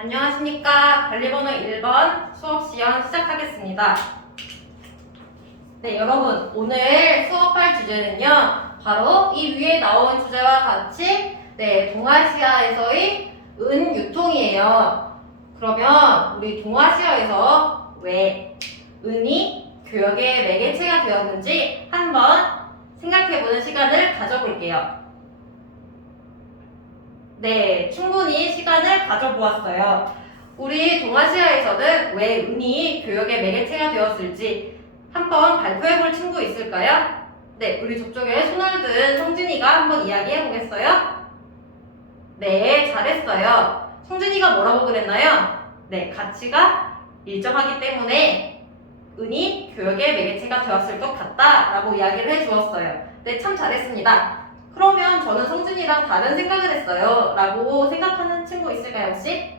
안녕하십니까. 관리번호 1번 수업시연 시작하겠습니다. 네, 여러분 오늘 수업할 주제는요. 바로 이 위에 나온 주제와 같이 동아시아에서의 은 유통이에요. 그러면 우리 동아시아에서 왜 은이 교역의 매개체가 되었는지 한번 생각해보는 시간을 가져볼게요. 네, 충분히 시간을 가져보았어요. 우리 동아시아에서는 왜 은이 교역의 매개체가 되었을지 한번 발표해볼 친구 있을까요? 네, 우리 저쪽에 손을 든 성진이가 한번 이야기해보겠어요? 네, 잘했어요. 성진이가 뭐라고 그랬나요? 네, 가치가 일정하기 때문에 은이 교역의 매개체가 되었을 것 같다 라고 이야기를 해주었어요. 네, 참 잘했습니다. 그러면 저는 성진이랑 다른 생각을 했어요 라고 생각하는 친구 있을까요 혹시?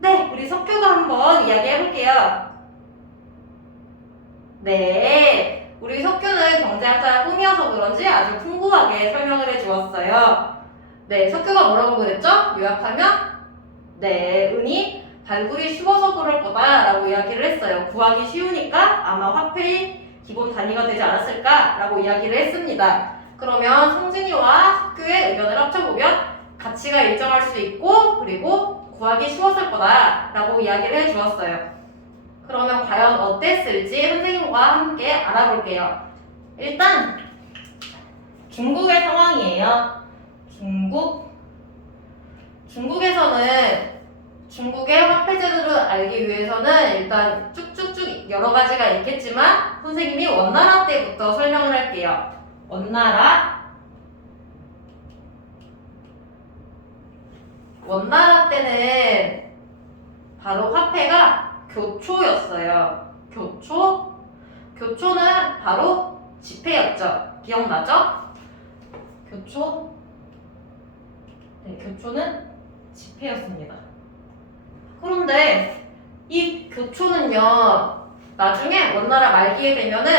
네, 우리 석규가 한번 이야기해볼게요. 네, 우리 석규는 경제학자 꿈이어서 그런지 아주 풍부하게 설명을 해주었어요. 네, 석규가 뭐라고 그랬죠? 요약하면 네, 은이 발굴이 쉬워서 그럴 거다 라고 이야기를 했어요. 구하기 쉬우니까 아마 화폐의 기본 단위가 되지 않았을까 라고 이야기를 했습니다. 그러면 성진이와 석규의 의견을 합쳐보면 가치가 일정할 수 있고 그리고 구하기 쉬웠을 거다 라고 이야기를 해주었어요. 그러면 과연 어땠을지 선생님과 함께 알아볼게요. 일단 중국의 상황이에요. 중국에서는 중국의 화폐 제도를 알기 위해서는 일단 쭉쭉쭉 여러 가지가 있겠지만 선생님이 원나라 때부터 설명을 할게요. 원나라 때는 바로 화폐가 교초였어요. 교초는 바로 지폐였죠. 기억나죠? 교초는 지폐였습니다. 그런데 이 교초는요, 나중에 원나라 말기에 되면은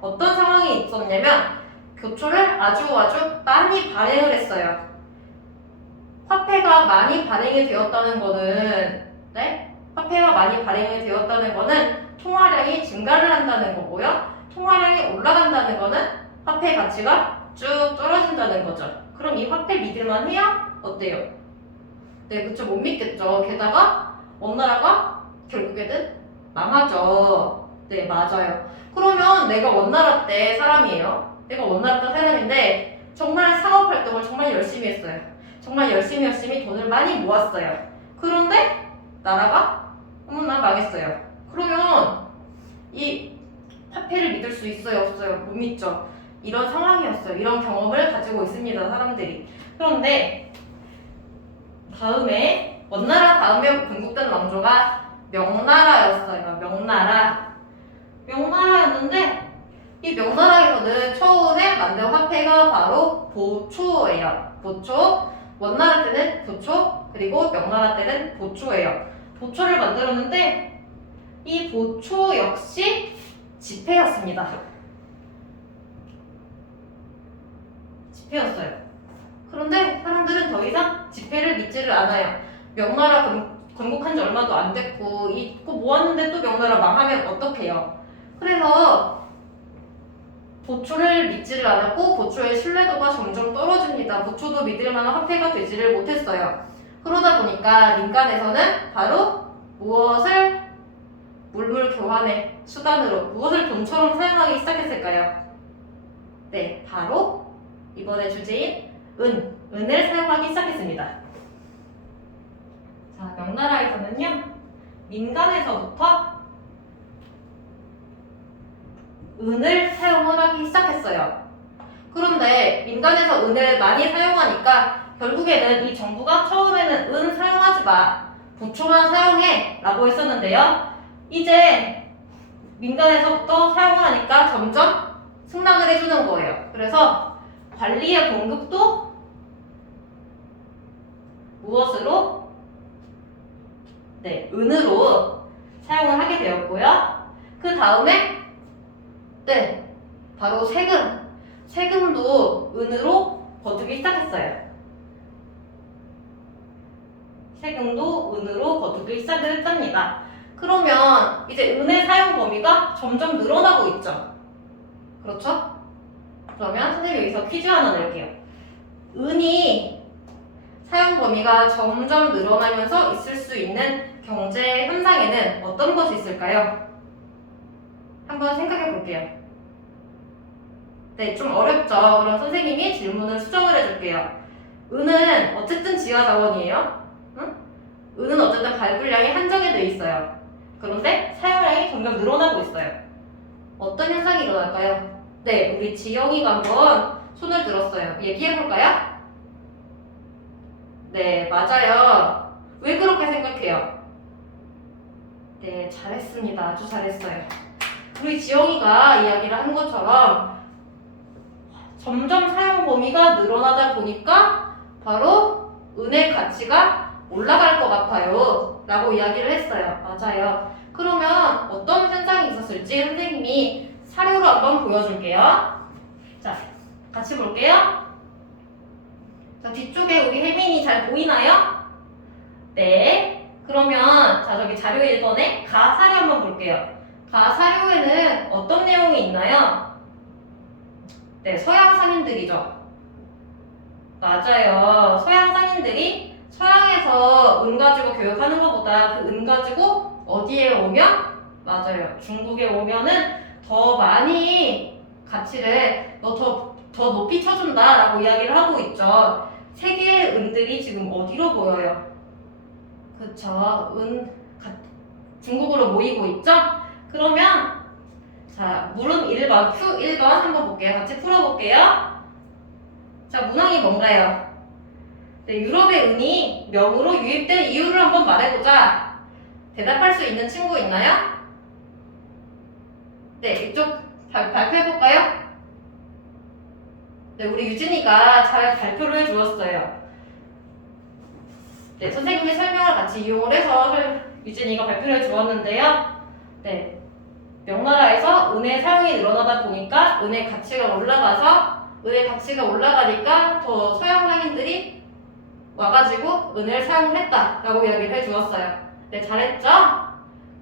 어떤 상황이 있었냐면 교초를 아주 많이 발행을 했어요. 화폐가 많이 발행이 되었다는 거는 화폐가 많이 발행이 되었다는 거는 통화량이 증가를 한다는 거고요. 통화량이 올라간다는 거는 화폐 가치가 쭉 떨어진다는 거죠. 그럼 이 화폐 믿을만 해요? 어때요? 네, 그쵸. 못 믿겠죠. 게다가 원나라가 결국에는 망하죠. 네, 맞아요. 그러면 내가 원나라 때 사람이에요. 내가 원나라 때 사람인데 정말 상업활동을 정말 열심히 했어요. 정말 열심히 돈을 많이 모았어요. 그런데 나라가 어머나 망했어요. 그러면 이 화폐를 믿을 수 있어요? 없어요? 못 믿죠. 이런 상황이었어요. 이런 경험을 가지고 있습니다. 사람들이. 그런데 원나라 다음에 건국된 왕조가 명나라였어요. 명나라였는데 이 명나라에서는 처음에 만든 화폐가 바로 보초예요. 원나라 때는 교초, 그리고 명나라 때는 보초예요. 보초를 만들었는데 이 보초 역시 지폐였습니다. 지폐였어요. 그런데 사람들은 더 이상 지폐를 믿지를 않아요. 명나라 건국한 지 얼마도 안 됐고 있고 모았는데 또 명나라 망하면 어떡해요. 그래서 보초를 믿지를 않았고 보초의 신뢰도가 점점 떨어집니다. 보초도 믿을 만한 화폐가 되지를 못했어요. 그러다 보니까 민간에서는 바로 무엇을 물물 교환의 수단으로 무엇을 돈처럼 사용하기 시작했을까요? 네, 바로 이번에 주제인 은을 사용하기 시작했습니다. 자, 명나라에서는요, 민간에서부터 은을 사용을 하기 시작했어요. 그런데 민간에서 은을 많이 사용하니까 결국에는 이 정부가 처음에는 은 사용하지 마, 보초만 사용해 라고 했었는데요. 이제 민간에서부터 사용을 하니까 점점 승낙을 해주는 거예요. 그래서 관리의 봉급도 무엇으로? 네, 은으로 사용을 하게 되었고요. 그 다음에 바로 세금도 은으로 거두기 시작했어요. 세금도 은으로 거두기 시작을 했답니다. 그러면 이제 은의 사용 범위가 점점 늘어나고 있죠. 그렇죠? 그러면 선생님이 여기서 퀴즈 하나 낼게요. 은이 사용 범위가 점점 늘어나면서 있을 수 있는 경제 현상에는 어떤 것이 있을까요? 한번 생각해 볼게요. 네, 좀 어렵죠? 그럼 선생님이 질문을 수정을 해줄게요. 은은 어쨌든 지하 자원이에요. 응? 은은 어쨌든 발굴량이 한정이 돼 있어요. 그런데 사용량이 점점 늘어나고 있어요. 어떤 현상이 일어날까요? 네, 우리 지영이가 한번 손을 들었어요. 얘기해볼까요? 네, 맞아요. 왜 그렇게 생각해요? 네, 잘했습니다. 아주 잘했어요. 우리 지영이가 이야기를 한 것처럼 점점 사용 범위가 늘어나다 보니까 바로 은의 가치가 올라갈 것 같아요. 라고 이야기를 했어요. 맞아요. 그러면 어떤 현상이 있었을지 선생님이 사료로 한번 보여줄게요. 자, 같이 볼게요. 자, 뒤쪽에 우리 혜민이 잘 보이나요? 네. 그러면 자, 저기 자료 1번에 가사료 한번 볼게요. 가사료에는 어떤 내용이 있나요? 네, 서양 상인들이죠. 맞아요. 서양 상인들이 서양에서 은 가지고 교육하는 것보다 그 은 가지고 어디에 오면? 맞아요. 중국에 오면은 더 많이 가치를 더 높이 쳐준다 라고 이야기를 하고 있죠. 세계의 은들이 지금 어디로 모여요? 그쵸. 중국으로 모이고 있죠? 그러면 자, 물음 1번, Q 1번 한번 볼게요. 같이 풀어볼게요. 자, 문항이 뭔가요? 네, 유럽의 은이 명으로 유입된 이유를 한번 말해보자. 대답할 수 있는 친구 있나요? 네, 이쪽 발표해볼까요? 네, 우리 유진이가 잘 발표를 해주었어요. 네, 선생님의 설명을 같이 이용을 해서 유진이가 발표를 해주었는데요. 네, 명나라에서 은의 사용이 늘어나다 보니까 은의 가치가 올라가서 은의 가치가 올라가니까 더 서양 상인들이 와가지고 은을 사용했다라고 이야기를 해주었어요. 네, 잘했죠?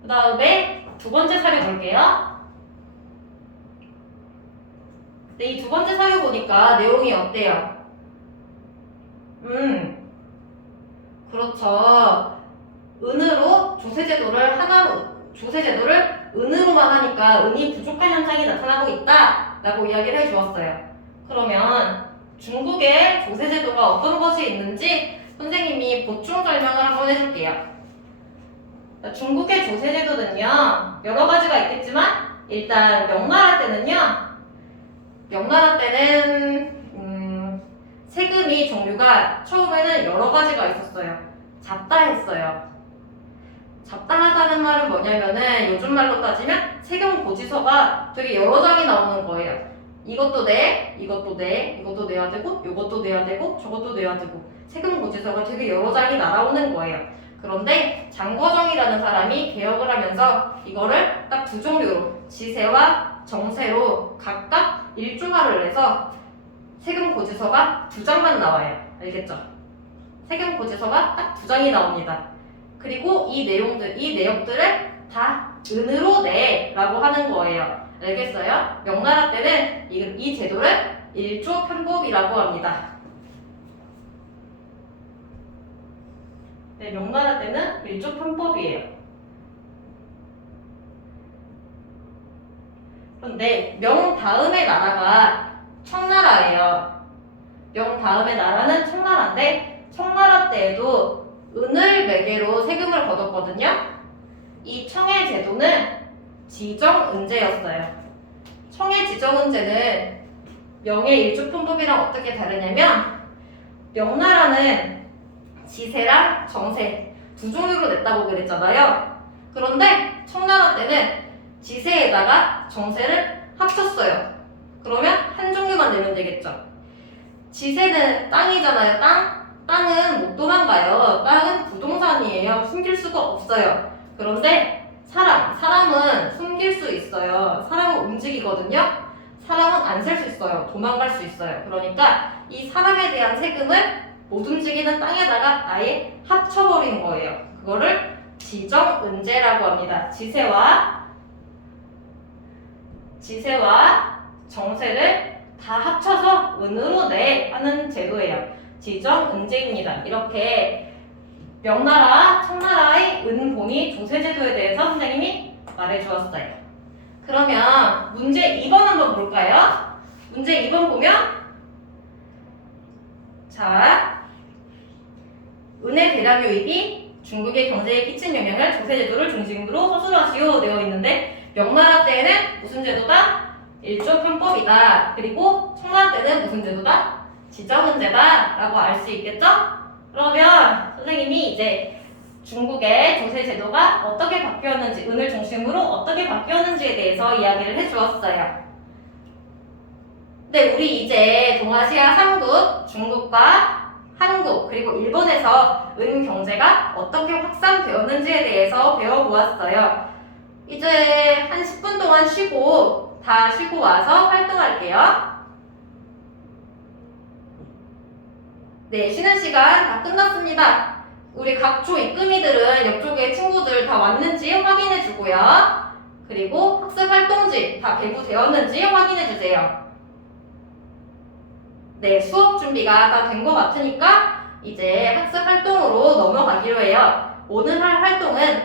그 다음에 두 번째 사료 볼게요. 네, 이 두 번째 사료 보니까 내용이 어때요? 그렇죠. 은으로 조세제도를 은으로만 하니까 은이 부족한 현상이 나타나고 있다라고 이야기를 해주었어요. 그러면 중국의 조세제도가 어떤 것이 있는지 선생님이 보충 설명을 한번 해줄게요. 중국의 조세제도는요, 여러 가지가 있겠지만 일단 명나라 때는 세금이 종류가 처음에는 여러 가지가 있었어요. 잡다했어요. 잡다하다는 말은 뭐냐면은 요즘 말로 따지면 세금 고지서가 되게 여러 장이 나오는 거예요. 이것도 내, 이것도 내, 이것도 내야 되고, 이것도 내야 되고, 저것도 내야 되고 세금 고지서가 되게 여러 장이 날아오는 거예요. 그런데 장거정이라는 사람이 개혁을 하면서 이거를 딱 두 종류로 지세와 정세로 각각 일조화를 내서 세금 고지서가 두 장만 나와요. 알겠죠? 세금 고지서가 딱 두 장이 나옵니다. 그리고 이 내역들을 다 은으로 내라고 하는 거예요. 알겠어요? 명나라 때는 이 제도를 일조 편법이라고 합니다. 네, 명나라 때는 일조 편법이에요. 그런데 명 다음의 나라가 청나라예요. 명 다음의 나라는 청나라인데 청나라 때에도 은을 매개로 세금을 걷었거든요. 이 청해 제도는 지정은제였어요. 청해 지정은제는 명의 일조편법이랑 어떻게 다르냐면 명나라는 지세랑 정세 두 종류로 냈다고 그랬잖아요. 그런데 청나라 때는 지세에다가 정세를 합쳤어요. 그러면 한 종류만 내면 되겠죠. 지세는 땅이잖아요. 땅은 못 도망가요. 땅은 부동산이에요. 숨길 수가 없어요. 그런데 사람은 숨길 수 있어요. 사람은 움직이거든요. 사람은 안 살 수 있어요. 도망갈 수 있어요. 그러니까 이 사람에 대한 세금을 못 움직이는 땅에다가 아예 합쳐버리는 거예요. 그거를 지정은제라고 합니다. 지세와 정세를 다 합쳐서 은으로 내 하는 제도예요. 지정은제입니다. 이렇게 명나라, 청나라의 은본위 조세제도에 대해서 선생님이 말해주었어요. 그러면 문제 2번 한번 볼까요? 문제 2번 보면 자, 은의 대량 유입이 중국의 경제에 끼친 영향을 조세제도를 중심으로 서술하시오 되어 있는데 명나라 때에는 무슨 제도다? 일조편법이다. 그리고 청나라 때는 무슨 제도다? 지정은제다 라고 알 수 있겠죠? 그러면 선생님이 이제 중국의 조세제도가 어떻게 바뀌었는지, 은을 중심으로 어떻게 바뀌었는지에 대해서 이야기를 해주었어요. 네, 우리 이제 동아시아 3국, 중국과 한국, 그리고 일본에서 은 경제가 어떻게 확산되었는지에 대해서 배워보았어요. 이제 한 10분 동안 쉬고, 다 쉬고 와서 활동할게요. 네, 쉬는 시간 다 끝났습니다. 우리 각 조 입금이들은 옆쪽에 친구들 다 왔는지 확인해 주고요. 그리고 학습 활동지 다 배부되었는지 확인해 주세요. 네, 수업 준비가 다 된 것 같으니까 이제 학습 활동으로 넘어가기로 해요. 오늘 할 활동은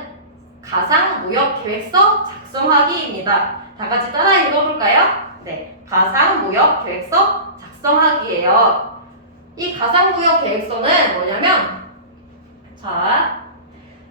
가상무역계획서 작성하기입니다. 다 같이 따라 읽어볼까요? 네, 가상무역계획서 작성하기예요. 이 가상무역계획서는 뭐냐면 자,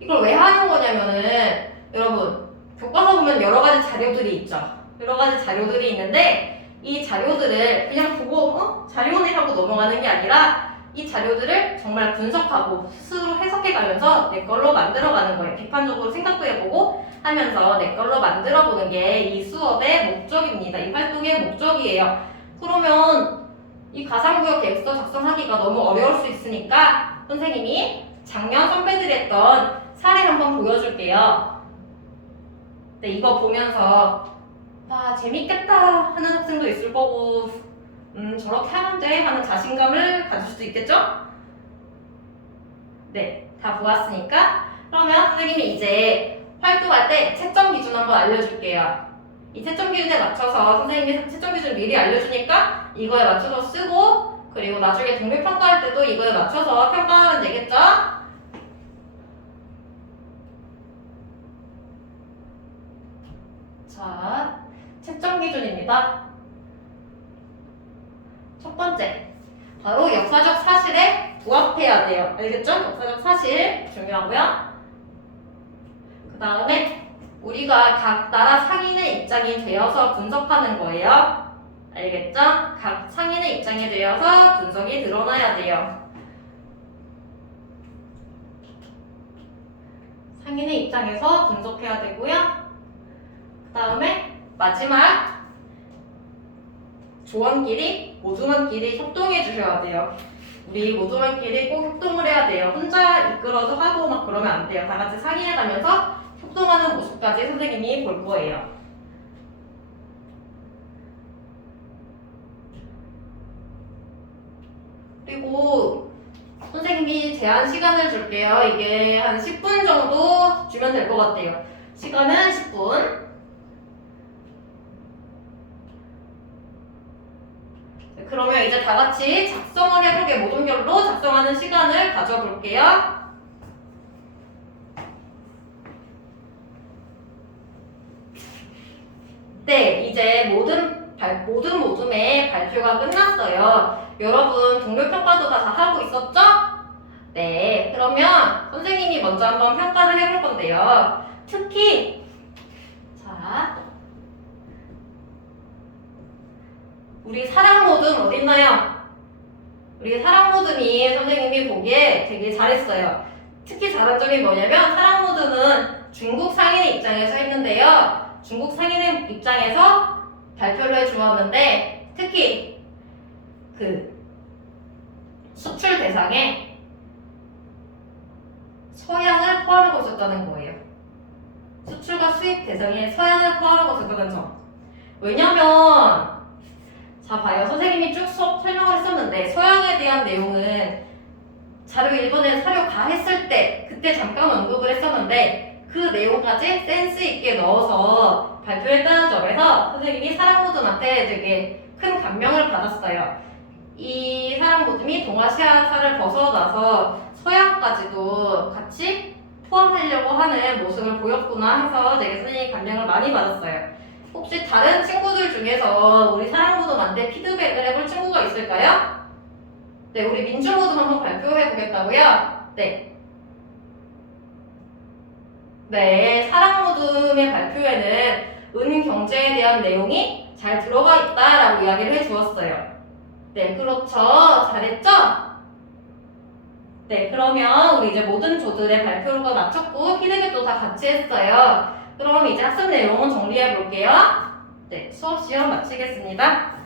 이걸 왜 하는 거냐면은 여러분 교과서 보면 여러 가지 자료들이 있죠. 여러 가지 자료들이 있는데 이 자료들을 그냥 보고 자료네 하고 넘어가는 게 아니라 이 자료들을 정말 분석하고 스스로 해석해가면서 내 걸로 만들어가는 거예요. 비판적으로 생각도 해보고 하면서 내 걸로 만들어보는 게 이 수업의 목적입니다. 이 활동의 목적이에요. 그러면 이 가상무역 계획서 작성하기가 너무 어려울 수 있으니까 선생님이 작년 선배들이 했던 사례 한번 보여줄게요. 네, 이거 보면서 아, 재밌겠다 하는 학생도 있을 거고 저렇게 하면 돼 하는 자신감을 가질 수도 있겠죠? 네, 다 보았으니까 그러면 선생님이 이제 활동할 때 채점 기준 한번 알려줄게요. 이 채점 기준에 맞춰서 선생님이 채점 기준 미리 알려주니까 이거에 맞춰서 쓰고 그리고 나중에 동료 평가할 때도 이거에 맞춰서 평가하면 되겠죠? 자, 채점 기준입니다. 첫 번째, 바로 역사적 사실에 부합해야 돼요. 알겠죠? 역사적 사실 중요하고요. 그 다음에 우리가 각 나라 상인의 입장이 되어서 분석하는 거예요. 알겠죠? 각 상인의 입장이 되어서 분석이 드러나야 돼요. 상인의 입장에서 분석해야 되고요. 그 다음에 마지막 조원끼리, 모두만끼리 협동해 주셔야 돼요. 우리 모두만끼리 꼭 협동을 해야 돼요. 혼자 이끌어서 하고 막 그러면 안 돼요. 다 같이 상의해 가면서 협동하는 모습까지 선생님이 볼 거예요. 그리고 선생님이 제한 시간을 줄게요. 이게 한 10분 정도 주면 될 것 같아요. 시간은 10분. 그러면 이제 다 같이 작성을 해보게 모둠별로 작성하는 시간을 가져볼게요. 네, 이제 모둠의 발표가 끝났어요. 여러분 동료 평가도 다 하고 있었죠? 네, 그러면 선생님이 먼저 한번 평가를 해볼 건데요. 특히 자, 우리 사랑 모둠 어딨나요? 우리 사랑 모둠이 선생님이 보기에 되게 잘했어요. 특히 잘한 점이 뭐냐면 사랑 모둠은 중국 상인의 입장에서 했는데요. 중국 상인의 입장에서 발표를 해주었는데 특히 그 수출 대상에 서양을 포함하고 있었다는 거예요. 수출과 수입 대상에 서양을 포함하고 있었다는 점. 왜냐면 자 봐요. 선생님이 쭉 수업 설명을 했었는데 서양에 대한 내용은 자료 1번에 사료 가 했을 때 그때 잠깐 언급을 했었는데 그 내용까지 센스 있게 넣어서 발표했다는 점에서 선생님이 사랑 모듬한테 되게 큰 감명을 받았어요. 이 사랑 모듬이 동아시아사를 벗어나서 서양까지도 같이 포함하려고 하는 모습을 보였구나 해서 되게 선생님이 감명을 많이 받았어요. 혹시 다른 친구들 중에서 우리 사랑 모듬한테 피드백을 해볼 친구가 있을까요? 네, 우리 민주 모듬 한번 발표해 보겠다고요? 네. 네, 사랑 모듬의 발표에는 은경제에 대한 내용이 잘 들어가 있다라고 이야기를 해 주었어요. 네, 그렇죠. 잘했죠? 네, 그러면 우리 이제 모든 조들의 발표가 마쳤고 피드백도 다 같이 했어요. 그럼 이제 학습 내용은 정리해 볼게요. 네, 수업 시간 마치겠습니다.